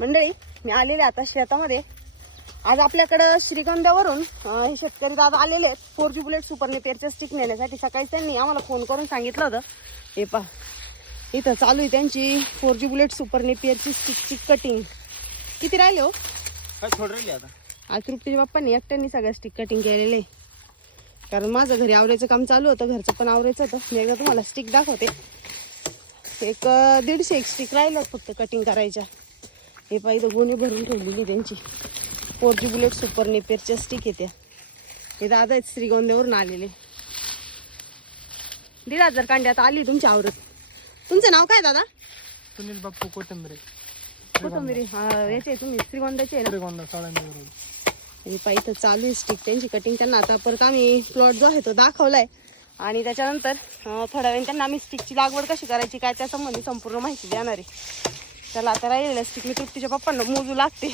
मंडळी मी आलेले आता शेतामध्ये. आज आपल्याकडं श्रीगंधावरून हे शेतकरी दादा आलेले आहेत 4G बुलेट सुपर नेपियरच्या स्टिक नेण्यासाठी. सकाळी त्यांनी आम्हाला फोन करून सांगितलं होतं. हे पहा इथं चालू आहे त्यांची 4G बुलेट सुपर नेपियरची स्टिकची कटिंग. किती राहिले हो? काय थोडं राहिले आता. आज तृप्तीच्या बाप्पांनी एकट्यांनी सगळ्या स्टिक कटिंग केलेले, कारण माझं घरी आवरायचं काम चालू होतं, घरचं पण आवरायचं होतं. मी एकदा तुम्हाला स्टिक दाखवते. एक 150 स्टिक राहिलं फक्त कटिंग करायच्या. हे पहा इथं गोणी भरून ठेवलेली त्यांची 4G बुलेट सुपर नेपियरच्या स्टिक येत्या. हे दादा आहेत श्रीगोंद्यावरून आलेले. 1,500 कांड्यात आली तुमच्या आवरत. तुमचं नाव काय दादा? सुनील बाप्पू कोथंबरे. कोथंबिरी याचे तुम्ही श्रीगोंद्याचे आहे ना? श्रीगोंदा साळंदीवरून. हे पहा इथं चालू आहे स्टिक त्यांची कटिंग. त्यांना आता परत आम्ही प्लॉट जो आहे तो दाखवलाय आणि त्याच्यानंतर थोड्या वेळाने त्यांना आम्ही स्टिकची लागवड कशी करायची काय त्या संबंधी संपूर्ण माहिती देणार आहे. त्याला आता राहिलेल्या स्टिक मी तृप्तीच्या पप्पांना मोजू लागते.